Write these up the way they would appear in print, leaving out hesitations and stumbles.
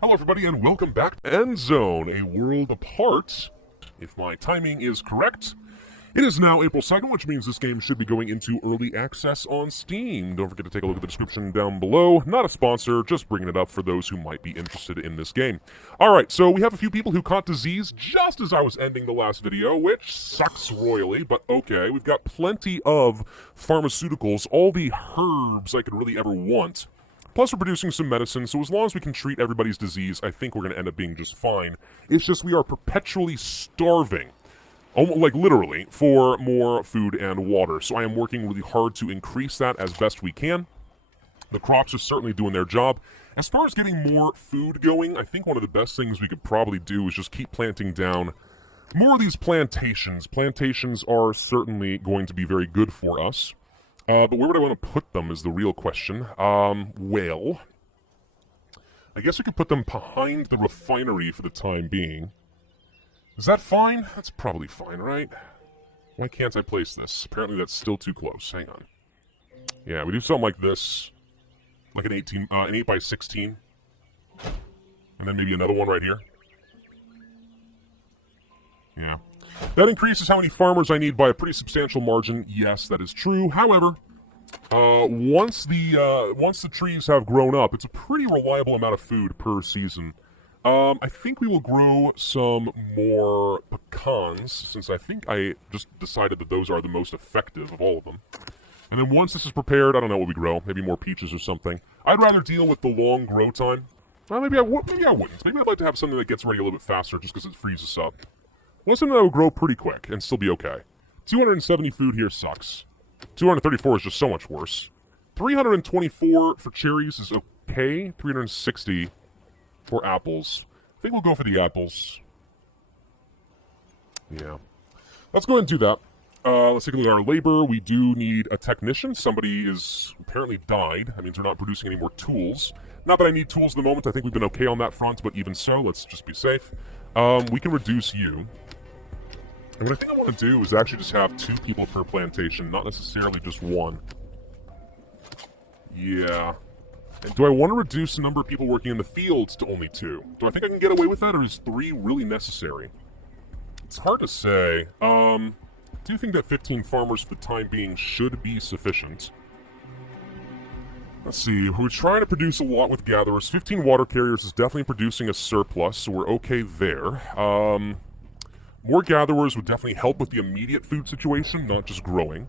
Hello everybody and welcome back to Endzone, a world apart. If my timing is correct, it is now April 2nd, which means this game should be going into early access on Steam. Don't forget to take a look at the description down below. Not a sponsor, just bringing it up for those who might be interested in this game. Alright, so we have a few people who caught disease just as I was ending the last video, which sucks royally, but okay. We've got plenty of pharmaceuticals, all the herbs I could really ever want. Plus, we're producing some medicine, so as long as we can treat everybody's disease, I think we're going to end up being just fine. It's just we are perpetually starving, like literally, for more food and water. So I am working really hard to increase that as best we can. The crops are certainly doing their job. As far as getting more food going, I think one of the best things we could probably do is just keep planting down more of these plantations. Plantations are certainly going to be very good for us. But where would I want to put them is the real question. Well, I guess we could put them behind the refinery for the time being. Is that fine? That's probably fine, right? Why can't I place this? Apparently that's still too close. Hang on. Yeah, we do something like this. Like an 8 by 16. And then maybe another one right here. Yeah. That increases how many farmers I need by a pretty substantial margin. Yes, that is true. However, once the trees have grown up, it's a pretty reliable amount of food per season. I think we will grow some more pecans, since I think I just decided that those are the most effective of all of them. And then once this is prepared, I don't know what we grow. Maybe more peaches or something. I'd rather deal with the long grow time. Well, maybe I wouldn't. Maybe I'd like to have something that gets ready a little bit faster just because it frees us up. Something that will grow pretty quick and still be okay. 270 food here sucks. 234 is just so much worse. 324 for cherries is okay. 360 for apples. I think we'll go for the apples. Yeah. Let's go ahead and do that. Let's take a look at our labor. We do need a technician. Somebody is apparently died. That means we're not producing any more tools. Not that I need tools at the moment. I think we've been okay on that front, but even so, let's just be safe. We can reduce you. And what I think I want to do is actually just have 2 people per plantation, not necessarily just 1. Yeah. And do I want to reduce the number of people working in the fields to only 2? Do I think I can get away with that, or is 3 really necessary? It's hard to say. I do think that 15 farmers for the time being should be sufficient. Let's see, we're trying to produce a lot with gatherers. 15 water carriers is definitely producing a surplus, so we're okay there. More gatherers would definitely help with the immediate food situation, not just growing.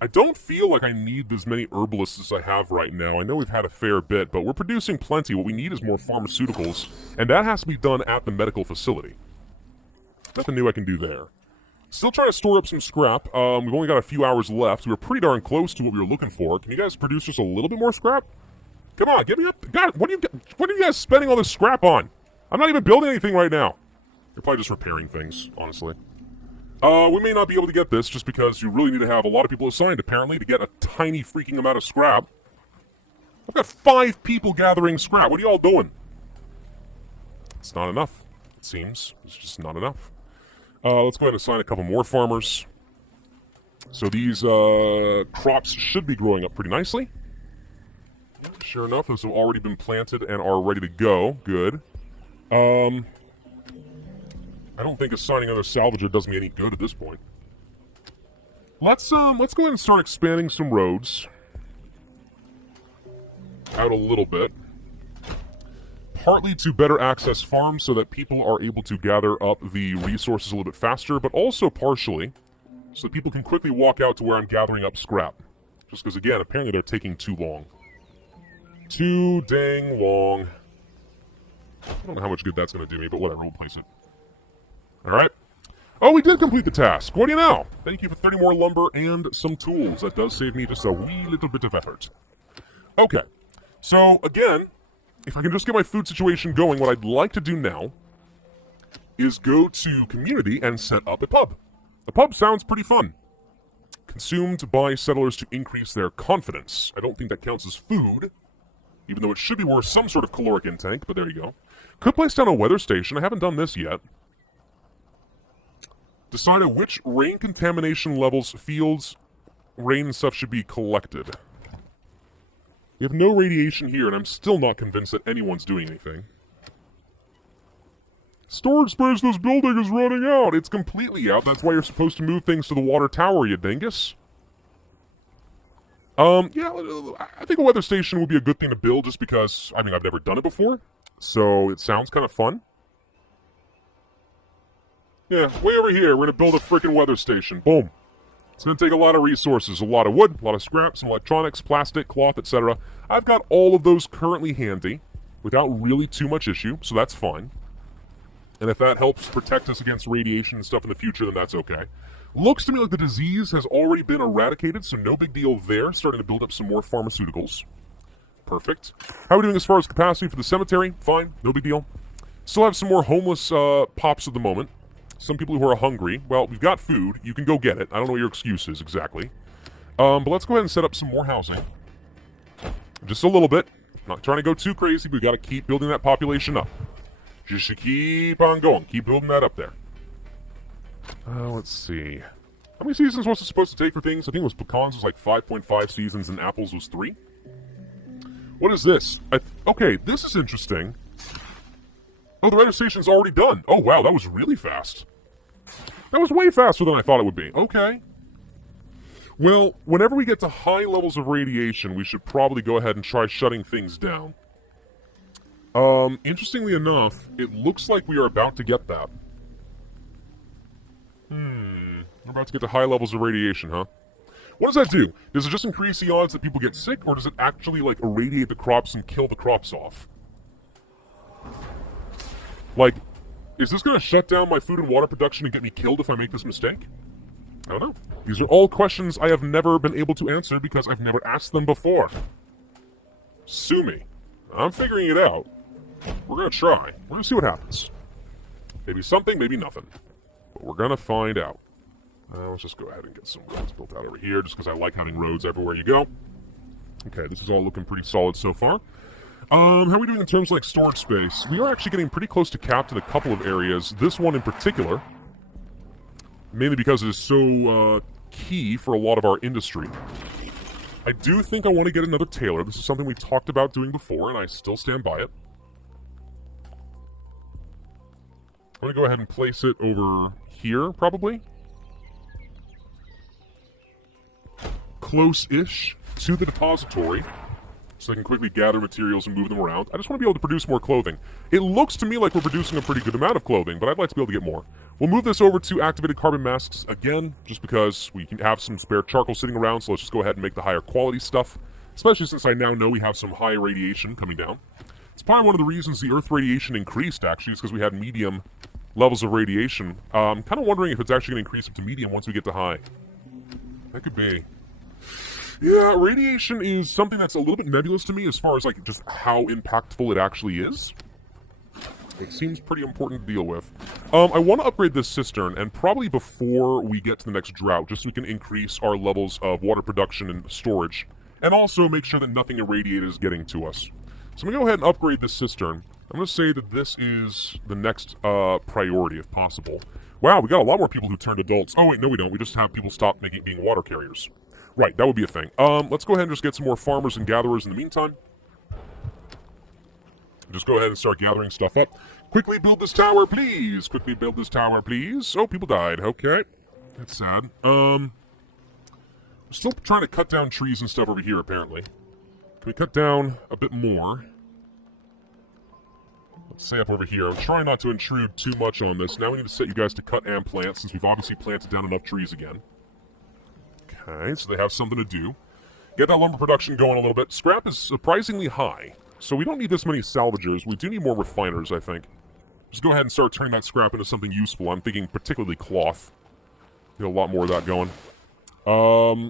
I don't feel like I need as many herbalists as I have right now. I know we've had a fair bit, but we're producing plenty. What we need is more pharmaceuticals, and that has to be done at the medical facility. Nothing new I can do there. Still trying to store up some scrap. We've only got a few hours left. We were pretty darn close to what we were looking for. Can you guys produce just a little bit more scrap? Come on, get me up. God, what are you guys spending all this scrap on? I'm not even building anything right now. You're probably just repairing things, honestly. We may not be able to get this just because you really need to have a lot of people assigned, apparently, to get a tiny freaking amount of scrap. I've got 5 people gathering scrap. What are you all doing? It's not enough, it seems. It's just not enough. Let's go ahead and assign a couple more farmers. So these crops should be growing up pretty nicely. Sure enough, those have already been planted and are ready to go. Good. I don't think assigning another salvager does me any good at this point. Let's go ahead and start expanding some roads out a little bit. Partly to better access farms so that people are able to gather up the resources a little bit faster, but also partially so that people can quickly walk out to where I'm gathering up scrap. Just because, again, apparently they're taking too long. Too dang long. I don't know how much good that's going to do me, but whatever, we'll place it. Alright. Oh, we did complete the task. What do you know? Thank you for 30 more lumber and some tools. That does save me just a wee little bit of effort. Okay. So, again, if I can just get my food situation going, what I'd like to do now is go to community and set up a pub. A pub sounds pretty fun. Consumed by settlers to increase their confidence. I don't think that counts as food, even though it should be worth some sort of caloric intake, but there you go. Could place down a weather station. I haven't done this yet. Decide at which rain contamination levels fields, rain and stuff should be collected. We have no radiation here, and I'm still not convinced that anyone's doing anything. Storage space this building is running out. It's completely out. That's why you're supposed to move things to the water tower, you dingus. Yeah, I think a weather station would be a good thing to build just because, I mean, I've never done it before. So it sounds kind of fun. Yeah, way over here, we're going to build a freaking weather station. Boom. It's going to take a lot of resources, a lot of wood, a lot of scrap, some electronics, plastic, cloth, etc. I've got all of those currently handy without really too much issue, so that's fine. And if that helps protect us against radiation and stuff in the future, then that's okay. Looks to me like the disease has already been eradicated, so no big deal there. Starting to build up some more pharmaceuticals. Perfect. How are we doing as far as capacity for the cemetery? Fine, no big deal. Still have some more homeless pops at the moment. Some people who are hungry. Well, we've got food. You can go get it. I don't know what your excuse is exactly. But let's go ahead and set up some more housing. Just a little bit. Not trying to go too crazy, but we've got to keep building that population up. Just keep on going. Keep building that up there. Let's see. How many seasons was it supposed to take for things? I think it was pecans was like 5.5 seasons and apples was 3. What is this? Okay, this is interesting. Oh, the weather station's already done. Oh, wow, that was really fast. That was way faster than I thought it would be. Okay. Well, whenever we get to high levels of radiation, we should probably go ahead and try shutting things down. Interestingly enough, it looks like we are about to get that. We're about to get to high levels of radiation, huh? What does that do? Does it just increase the odds that people get sick, or does it actually, like, irradiate the crops and kill the crops off? Like, is this going to shut down my food and water production and get me killed if I make this mistake? I don't know. These are all questions I have never been able to answer because I've never asked them before. Sue me. I'm figuring it out. We're going to try. We're going to see what happens. Maybe something, maybe nothing. But we're going to find out. Let's just go ahead and get some roads built out over here, just because I like having roads everywhere you go. Okay, this is all looking pretty solid so far. How are we doing in terms of, like, storage space? We are actually getting pretty close to capped in a couple of areas. This one in particular, mainly because it is so key for a lot of our industry. I do think I want to get another tailor. This is something we talked about doing before, and I still stand by it. I'm going to go ahead and place it over here, probably. Close-ish to the depository, so they can quickly gather materials and move them around. I just want to be able to produce more clothing. It looks to me like we're producing a pretty good amount of clothing, but I'd like to be able to get more. We'll move this over to activated carbon masks again, just because we can have some spare charcoal sitting around, so let's just go ahead and make the higher quality stuff, especially since I now know we have some high radiation coming down. It's probably one of the reasons the Earth radiation increased, actually, is because we had medium levels of radiation. I'm kind of wondering if it's actually going to increase up to medium once we get to high. That could be. Yeah, radiation is something that's a little bit nebulous to me as far as, like, just how impactful it actually is. It seems pretty important to deal with. I want to upgrade this cistern, and probably before we get to the next drought, just so we can increase our levels of water production and storage, and also make sure that nothing irradiated is getting to us. So I'm going to go ahead and upgrade this cistern. I'm going to say that this is the next priority, if possible. Wow, we got a lot more people who turned adults. Oh, wait, no we don't. We just have people stop being water carriers. Right, that would be a thing. Let's go ahead and just get some more farmers and gatherers in the meantime. Just go ahead and start gathering stuff up. Quickly build this tower, please! Quickly build this tower, please. Oh, people died. Okay. That's sad. We're still trying to cut down trees and stuff over here, apparently. Can we cut down a bit more? Let's say up over here. I'm trying not to intrude too much on this. Now we need to set you guys to cut and plant, since we've obviously planted down enough trees again. Okay, so they have something to do. Get that lumber production going a little bit. Scrap is surprisingly high, so we don't need this many salvagers. We do need more refiners, I think. Just go ahead and start turning that scrap into something useful. I'm thinking particularly cloth. Get a lot more of that going.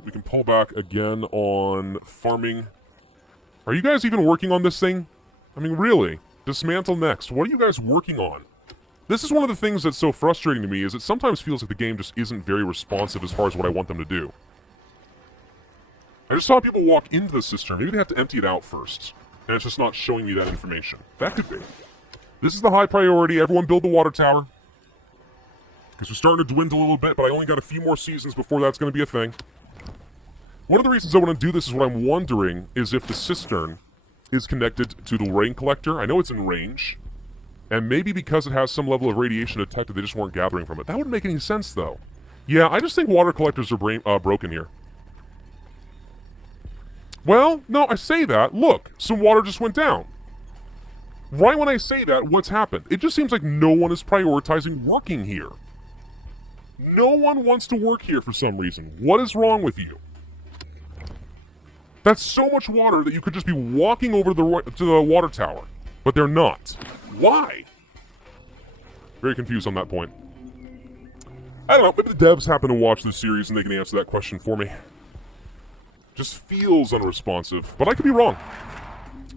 We can pull back again on farming. Are you guys even working on this thing? I mean, really? Dismantle next. What are you guys working on? This is one of the things that's so frustrating to me, is it sometimes feels like the game just isn't very responsive as far as what I want them to do. I just saw people walk into the cistern. Maybe they have to empty it out first. And it's just not showing me that information. That could be. This is the high priority. Everyone build the water tower. Because we're starting to dwindle a little bit, but I only got a few more seasons before that's going to be a thing. One of the reasons I want to do this is what I'm wondering is if the cistern is connected to the rain collector. I know it's in range. And maybe because it has some level of radiation detected, they just weren't gathering from it. That wouldn't make any sense, though. Yeah, I just think water collectors are broken here. Well, no, I say that. Look, some water just went down. Right when I say that, what's happened? It just seems like no one is prioritizing working here. No one wants to work here for some reason. What is wrong with you? That's so much water that you could just be walking over to the water tower. But they're not. Why? Very confused on that point. I don't know, maybe the devs happen to watch this series and they can answer that question for me. Just feels unresponsive, but I could be wrong.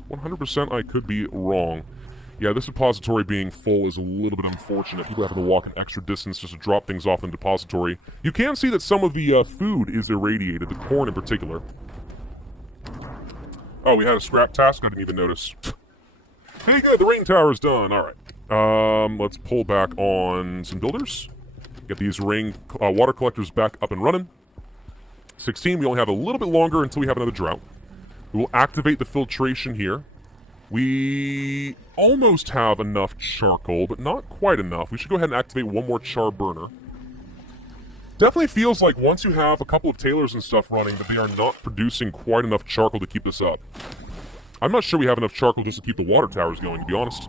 100% I could be wrong. Yeah, this depository being full is a little bit unfortunate. People having to walk an extra distance just to drop things off in the depository. You can see that some of the food is irradiated, the corn in particular. Oh, we had a scrap task? I didn't even notice. Hey, good, the rain tower is done. Alright. Let's pull back on some builders. Get these water collectors back up and running. 16, we only have a little bit longer until we have another drought. We will activate the filtration here. We almost have enough charcoal, but not quite enough. We should go ahead and activate one more char burner. Definitely feels like once you have a couple of tailors and stuff running, that they are not producing quite enough charcoal to keep this up. I'm not sure we have enough charcoal just to keep the water towers going, to be honest.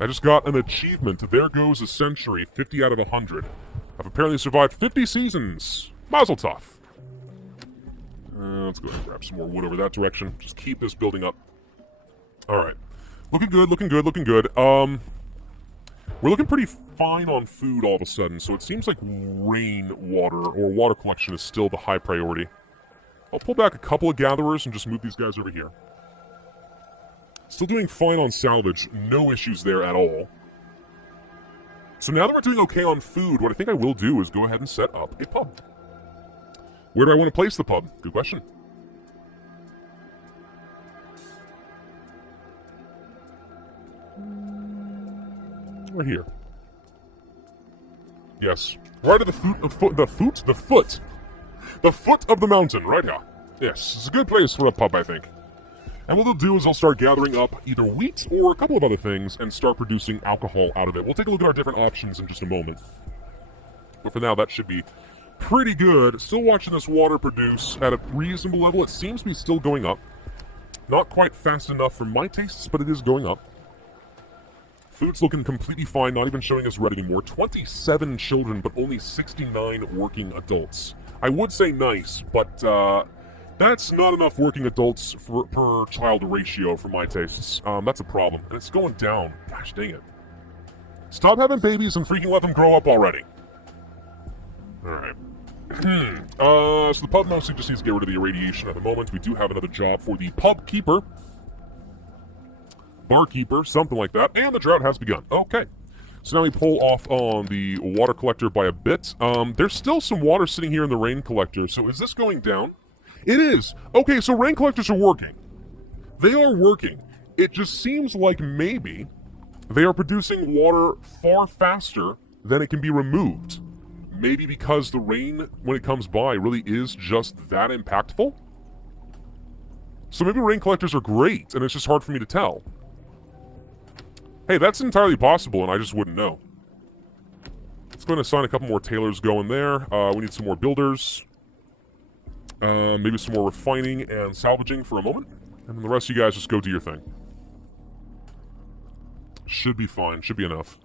I just got an achievement. There goes a century, 50 out of 100. I've apparently survived 50 seasons. Mazel tov. Let's go ahead and grab some more wood over that direction. Just keep this building up. Alright. Looking good, looking good, looking good. We're looking pretty fine on food all of a sudden, so it seems like rainwater or water collection is still the high priority. I'll pull back a couple of gatherers and just move these guys over here. Still doing fine on salvage, no issues there at all. So now that we're doing okay on food, what I think I will do is go ahead and set up a pub. Where do I want to place the pub? Good question. Right here. Yes. Right at the foot of the mountain, right here. Yes, it's a good place for a pub, I think. And what we'll do is I'll start gathering up either wheat or a couple of other things and start producing alcohol out of it. We'll take a look at our different options in just a moment. But for now, that should be pretty good. Still watching this water produce at a reasonable level. It seems to be still going up. Not quite fast enough for my tastes, but it is going up. Food's looking completely fine, not even showing us red anymore. 27 children, but only 69 working adults. I would say nice, but that's not enough working adults per child ratio for my tastes. That's a problem, and it's going down. Gosh dang it. Stop having babies and freaking let them grow up already. Alright. So the pub mostly just needs to get rid of the irradiation at the moment. We do have another job for the pub keeper. Barkeeper, something like that. And the drought has begun. Okay. So now we pull off on the water collector by a bit. There's still some water sitting here in the rain collector. So is this going down? It is. Okay, so rain collectors are working. They are working. It just seems like maybe they are producing water far faster than it can be removed. Maybe because the rain, when it comes by, really is just that impactful? So maybe rain collectors are great, and it's just hard for me to tell. Hey, that's entirely possible, and I just wouldn't know. Let's go and assign a couple more tailors going there. We need some more builders. Maybe some more refining and salvaging for a moment. And then the rest of you guys just go do your thing. Should be fine. Should be enough.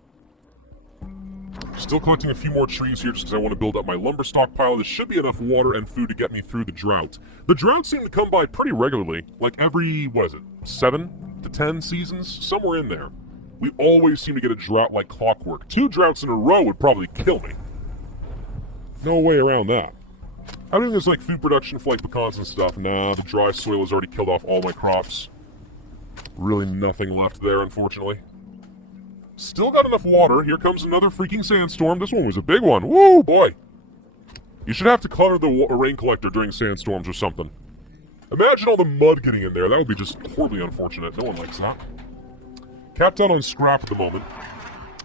Still collecting a few more trees here just because I want to build up my lumber stockpile. This should be enough water and food to get me through the drought. The droughts seem to come by pretty regularly. Like every, 7 to 10 seasons? Somewhere in there. We always seem to get a drought like clockwork. 2 droughts in a row would probably kill me. No way around that. I don't think there's like food production for like pecans and stuff. Nah, the dry soil has already killed off all my crops. Really nothing left there, unfortunately. Still got enough water. Here comes another freaking sandstorm. This one was a big one. Woo, boy. You should have to cover the rain collector during sandstorms or something. Imagine all the mud getting in there. That would be just horribly unfortunate. No one likes that. Capped out on scrap at the moment.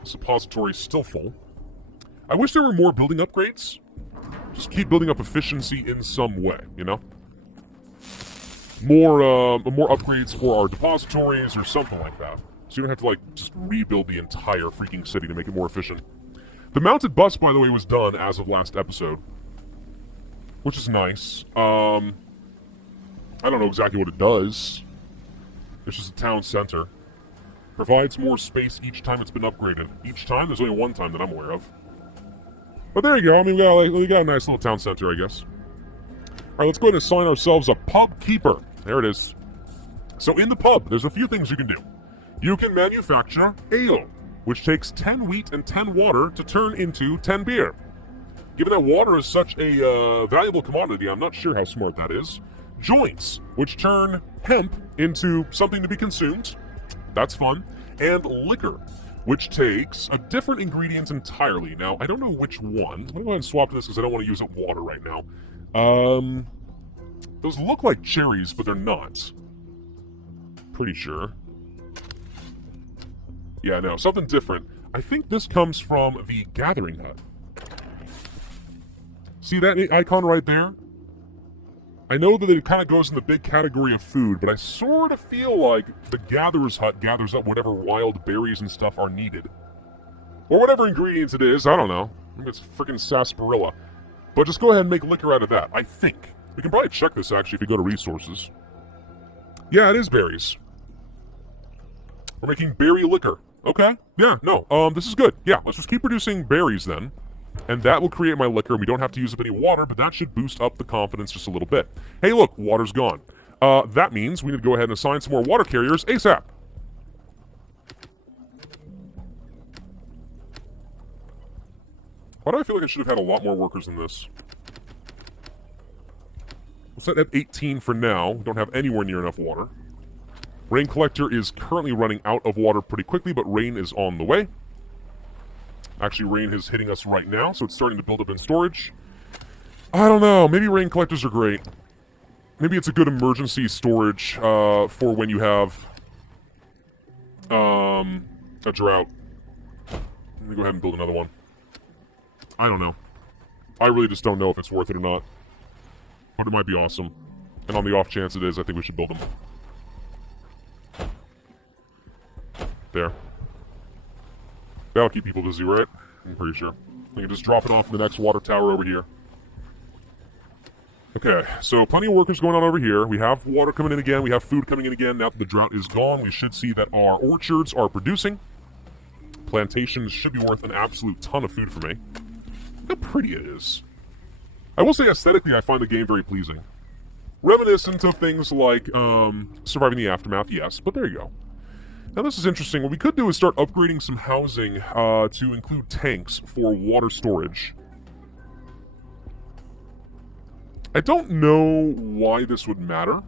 Suppository is still full. I wish there were more building upgrades. just keep building up efficiency in some way, you know? More upgrades for our depositories or something like that. So you don't have to, like, just rebuild the entire freaking city to make it more efficient. The mounted bus, by the way, was done as of last episode, which is nice. I don't know exactly what it does. It's just a town center. Provides more space each time it's been upgraded. Each time? There's only one time that I'm aware of. But there you go. I mean, we got a nice little town center, I guess. Alright, let's go ahead and assign ourselves a pub keeper. There it is. So in the pub, there's a few things you can do. You can manufacture ale, which takes 10 wheat and 10 water to turn into 10 beer. Given that water is such a valuable commodity, I'm not sure how smart that is. Joints, which turn hemp into something to be consumed. That's fun. And liquor, which takes a different ingredient entirely. Now, I don't know which one. Let me go ahead and swap this because I don't want to use up water right now. Those look like cherries, but they're not. Pretty sure. Yeah, no, something different. I think this comes from the Gathering Hut. See that icon right there? I know that it kind of goes in the big category of food, but I sort of feel like the Gatherer's Hut gathers up whatever wild berries and stuff are needed. Or whatever ingredients it is, I don't know. Maybe it's freaking sarsaparilla. But just go ahead and make liquor out of that, I think. We can probably check this, actually, if you go to resources. Yeah, it is berries. We're making berry liquor. Okay. Yeah, no, this is good. Yeah, let's just keep producing berries then. And that will create my liquor. We don't have to use up any water, but that should boost up the confidence just a little bit. Hey, look, water's gone. That means we need to go ahead and assign some more water carriers ASAP. Why do I feel like I should have had a lot more workers than this? We'll set at 18 for now. We don't have anywhere near enough water. Rain collector is currently running out of water pretty quickly, but rain is on the way. Actually, rain is hitting us right now, so it's starting to build up in storage. I don't know. Maybe rain collectors are great. Maybe it's a good emergency storage for when you have a drought. Let me go ahead and build another one. I don't know. I really just don't know if it's worth it or not. But it might be awesome. And on the off chance it is, I think we should build them. There. That'll keep people busy, right? I'm pretty sure. We can just drop it off in the next water tower over here. Okay, so plenty of workers going on over here. We have water coming in again. We have food coming in again. Now that the drought is gone, we should see that our orchards are producing. Plantations should be worth an absolute ton of food for me. Look how pretty it is. I will say aesthetically, I find the game very pleasing. Reminiscent of things like Surviving the Aftermath, yes, but there you go. Now this is interesting. What we could do is start upgrading some housing to include tanks for water storage. I don't know why this would matter.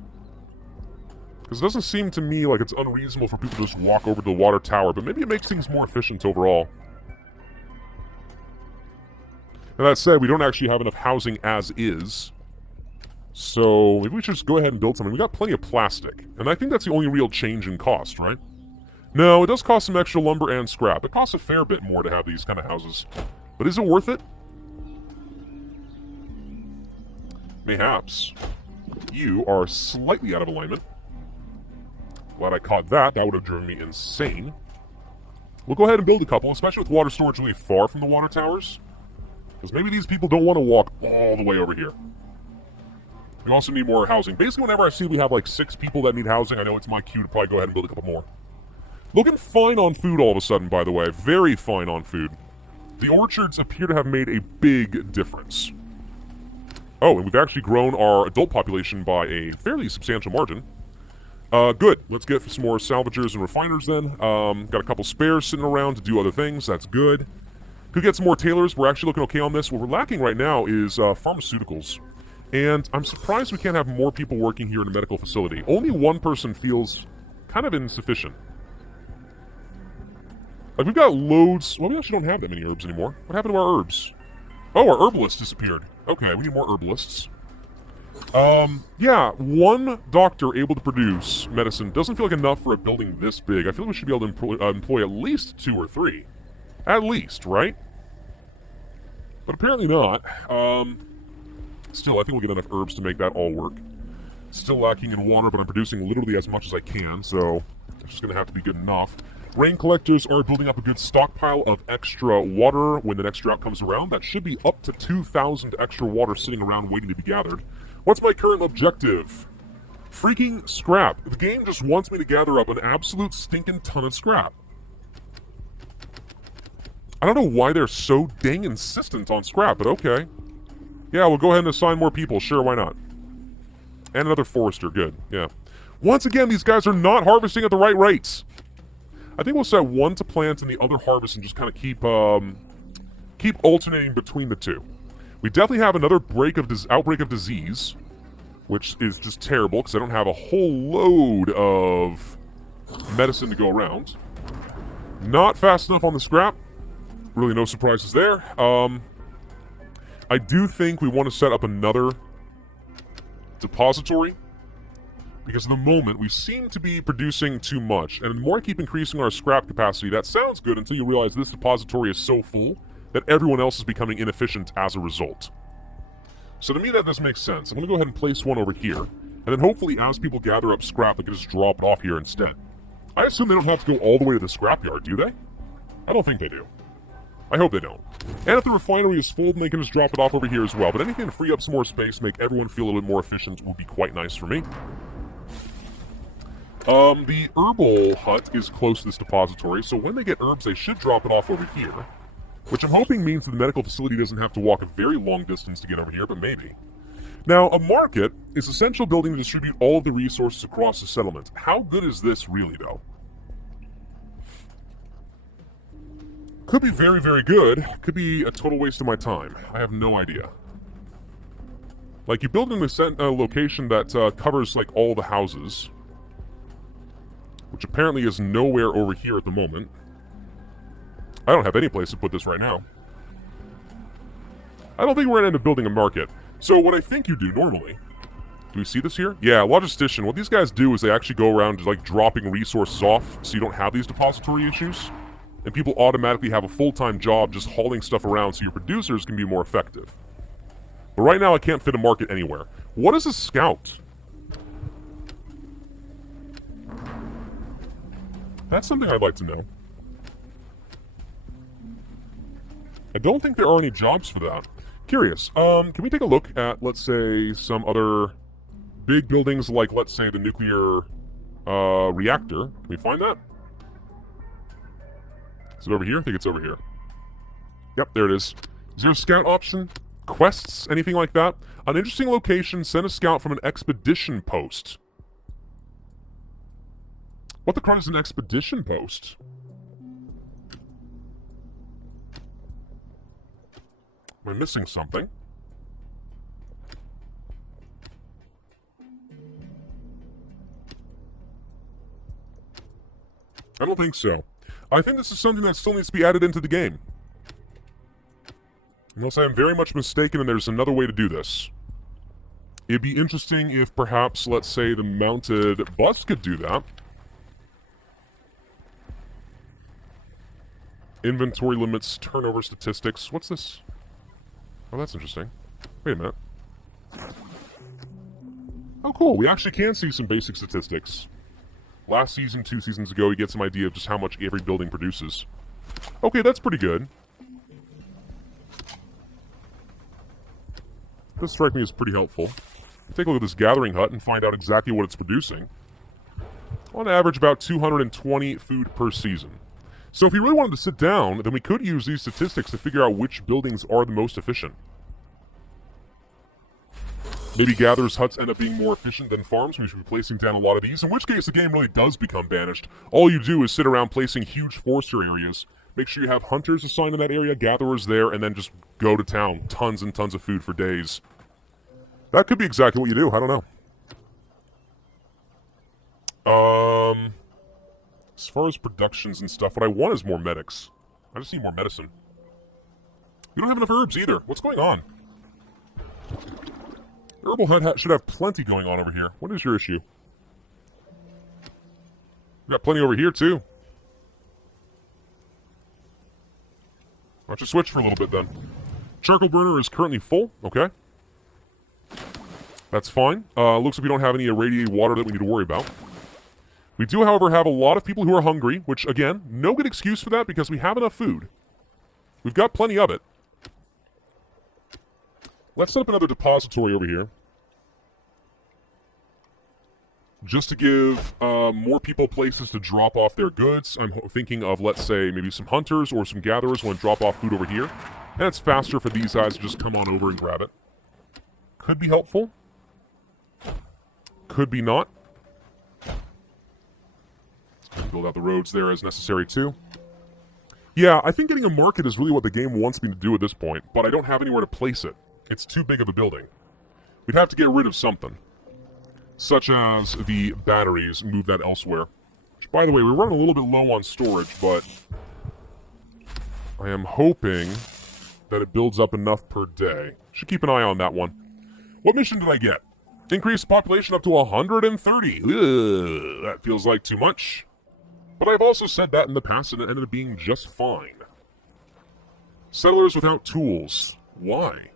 Because it doesn't seem to me like it's unreasonable for people to just walk over to the water tower, but maybe it makes things more efficient overall. Now that said, we don't actually have enough housing as is. So maybe we should just go ahead and build something. We got plenty of plastic. And I think that's the only real change in cost, right? No, it does cost some extra lumber and scrap. It costs a fair bit more to have these kind of houses. But is it worth it? Mayhaps. You are slightly out of alignment. Glad I caught that. That would have driven me insane. We'll go ahead and build a couple, especially with water storage really far from the water towers. Because maybe these people don't want to walk all the way over here. We also need more housing. Basically, whenever I see we have like 6 people that need housing, I know it's my cue to probably go ahead and build a couple more. Looking fine on food all of a sudden, by the way. Very fine on food. The orchards appear to have made a big difference. Oh, and we've actually grown our adult population by a fairly substantial margin. Good. Let's get some more salvagers and refiners then. Got a couple spares sitting around to do other things. That's good. Could get some more tailors. We're actually looking okay on this. What we're lacking right now is pharmaceuticals. And I'm surprised we can't have more people working here in a medical facility. Only one person feels kind of insufficient. Like, we've got loads... Well, we actually don't have that many herbs anymore. What happened to our herbs? Oh, our herbalist disappeared. Okay, we need more herbalists. Yeah, one doctor able to produce medicine doesn't feel like enough for a building this big. I feel like we should be able to employ at least 2 or 3. At least, right? But apparently not. Still, I think we'll get enough herbs to make that all work. Still lacking in water, but I'm producing literally as much as I can, so it's just going to have to be good enough. Rain collectors are building up a good stockpile of extra water when the next drought comes around. That should be up to 2,000 extra water sitting around waiting to be gathered. What's my current objective? Freaking scrap. The game just wants me to gather up an absolute stinking ton of scrap. I don't know why they're so dang insistent on scrap, but okay. Yeah, we'll go ahead and assign more people. Sure, why not? And another forester. Good, yeah. Once again, these guys are not harvesting at the right rates. I think we'll set one to plant and the other harvest and just kind of keep alternating between the two. We definitely have another outbreak of disease, which is just terrible because I don't have a whole load of medicine to go around. Not fast enough on the scrap. Really no surprises there. I do think we want to set up another depository, because at the moment we seem to be producing too much, and the more I keep increasing our scrap capacity, that sounds good until you realize this depository is so full that everyone else is becoming inefficient as a result. So to me that does make sense. I'm going to go ahead and place one over here, and then hopefully as people gather up scrap, they can just drop it off here instead. I assume they don't have to go all the way to the scrapyard, do they? I don't think they do. I hope they don't. And if the refinery is full, then they can just drop it off over here as well. But anything to free up some more space, make everyone feel a little bit more efficient, would be quite nice for me. The herbal hut is close to this depository, so when they get herbs, they should drop it off over here. Which I'm hoping means that the medical facility doesn't have to walk a very long distance to get over here, but maybe. Now, a market is an essential building to distribute all of the resources across the settlement. How good is this really, though? Could be very, very good. Could be a total waste of my time. I have no idea. Like, you build in a location that covers, like, all the houses, which apparently is nowhere over here at the moment. I don't have any place to put this right now. I don't think we're going to end up building a market. So what I think you do normally... Do we see this here? Yeah, logistician. What these guys do is they actually go around just, like, dropping resources off so you don't have these depository issues. And people automatically have a full-time job just hauling stuff around so your producers can be more effective. But right now I can't fit a market anywhere. What is a scout? That's something I'd like to know. I don't think there are any jobs for that. Curious. Can we take a look at, let's say, some other big buildings like, let's say, the nuclear reactor? Can we find that? Is it over here? I think it's over here. Yep, there it is. Is there a scout option? Quests? Anything like that? An interesting location, send a scout from an expedition post. What the crud is an expedition post? Am I missing something? I don't think so. I think this is something that still needs to be added into the game. Unless I am very much mistaken and there's another way to do this. It'd be interesting if perhaps, let's say, the mounted bus could do that. Inventory limits, turnover statistics. What's this? Oh, that's interesting. Wait a minute. Oh, cool. We actually can see some basic statistics. Last season, 2 seasons ago, you get some idea of just how much every building produces. Okay, that's pretty good. This strikes me as pretty helpful. Take a look at this gathering hut and find out exactly what it's producing. On average, about 220 food per season. So if we really wanted to sit down, then we could use these statistics to figure out which buildings are the most efficient. Maybe gatherers' huts end up being more efficient than farms. We should be placing down a lot of these, in which case the game really does become banished. All you do is sit around placing huge forester areas. Make sure you have hunters assigned in that area, gatherers there, and then just go to town. Tons and tons of food for days. That could be exactly what you do. I don't know. As far as productions and stuff, what I want is more medics. I just need more medicine. We don't have enough herbs either. What's going on? Herbal Hut should have plenty going on over here. What is your issue? We got plenty over here, too. Why don't you switch for a little bit, then? Charcoal burner is currently full. Okay. That's fine. Looks like we don't have any irradiated water that we need to worry about. We do, however, have a lot of people who are hungry, which, again, no good excuse for that because we have enough food. We've got plenty of it. Let's set up another depository over here. Just to give more people places to drop off their goods. I'm thinking of, let's say, maybe some hunters or some gatherers want to drop off food over here. And it's faster for these guys to just come on over and grab it. Could be helpful. Could be not. Build out the roads there as necessary too. Yeah, I think getting a market is really what the game wants me to do at this point, but I don't have anywhere to place it. It's too big of a building. We'd have to get rid of something. Such as the batteries, move that elsewhere. Which, by the way, we're running a little bit low on storage, but I am hoping that it builds up enough per day. Should keep an eye on that one. What mission did I get? Increase population up to 130. Ugh, that feels like too much. But I've also said that in the past and it ended up being just fine. Settlers without tools. Why?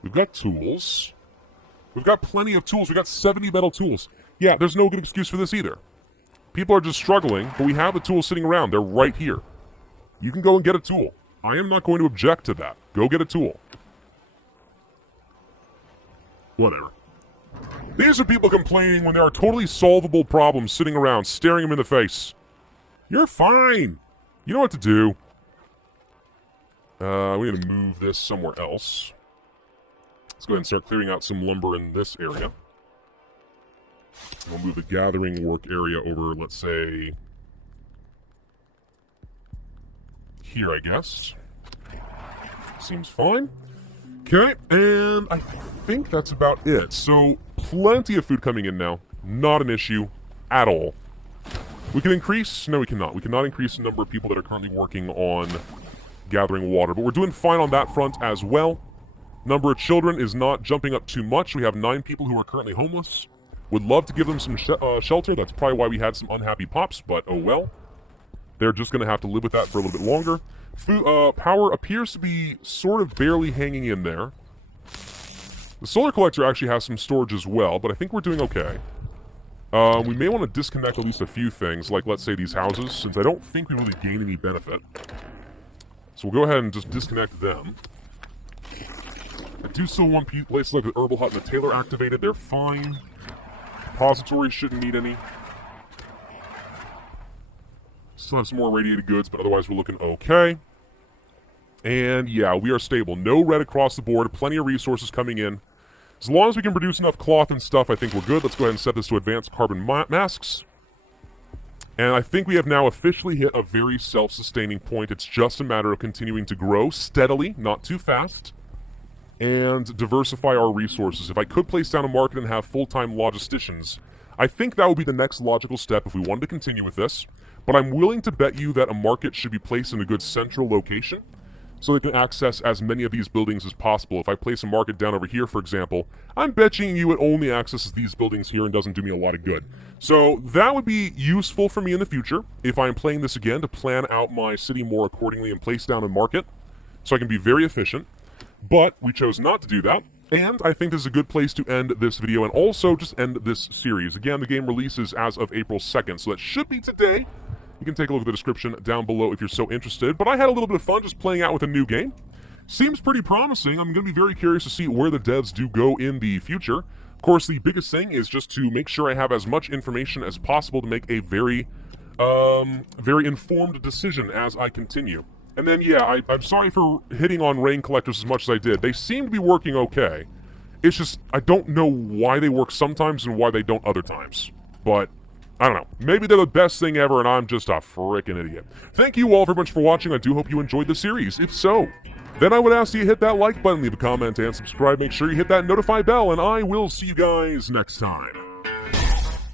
We've got tools. We've got plenty of tools. We've got 70 metal tools. Yeah, there's no good excuse for this either. People are just struggling, but we have the tools sitting around. They're right here. You can go and get a tool. I am not going to object to that. Go get a tool. Whatever. These are people complaining when there are totally solvable problems sitting around, staring them in the face. You're fine. You know what to do. We need to move this somewhere else. Let's go ahead and start clearing out some lumber in this area. We'll move the gathering work area over, let's say, here, I guess. Seems fine. Okay, and I think that's about it. So, plenty of food coming in now. Not an issue at all. We can increase... No, we cannot. We cannot increase the number of people that are currently working on gathering water. But we're doing fine on that front as well. Number of children is not jumping up too much. We have 9 people who are currently homeless. Would love to give them some shelter. That's probably why we had some unhappy pops, but oh well. They're just going to have to live with that for a little bit longer. Power appears to be sort of barely hanging in there. The solar collector actually has some storage as well, but I think we're doing okay. We may want to disconnect at least a few things, like let's say these houses, since I don't think we really gain any benefit. So we'll go ahead and just disconnect them. I do still want places like the Herbal Hut and the Tailor activated. They're fine. Depository shouldn't need any. Still have some more irradiated goods, but otherwise we're looking okay. And yeah, we are stable. No red across the board. Plenty of resources coming in. As long as we can produce enough cloth and stuff, I think we're good. Let's go ahead and set this to advanced carbon masks. And I think we have now officially hit a very self-sustaining point. It's just a matter of continuing to grow steadily, not too fast, and diversify our resources. If I could place down a market and have full-time logisticians, I think that would be the next logical step if we wanted to continue with this. But I'm willing to bet you that a market should be placed in a good central location so they can access as many of these buildings as possible. If I place a market down over here, for example, I'm betting you it only accesses these buildings here and doesn't do me a lot of good. So that would be useful for me in the future if I'm playing this again, to plan out my city more accordingly and place down a market so I can be very efficient. But we chose not to do that, and I think this is a good place to end this video and also just end this series. Again, the game releases as of April 2nd, so that should be today. You can take a look at the description down below if you're so interested. But I had a little bit of fun just playing out with a new game. Seems pretty promising. I'm going to be very curious to see where the devs do go in the future. Of course, the biggest thing is just to make sure I have as much information as possible to make a very informed decision as I continue. And then, yeah, I'm sorry for hitting on rain collectors as much as I did. They seem to be working okay. It's just, I don't know why they work sometimes and why they don't other times. But I don't know. Maybe they're the best thing ever and I'm just a frickin' idiot. Thank you all very much for watching. I do hope you enjoyed the series. If so, then I would ask you to hit that like button, leave a comment, and subscribe. Make sure you hit that notify bell, and I will see you guys next time.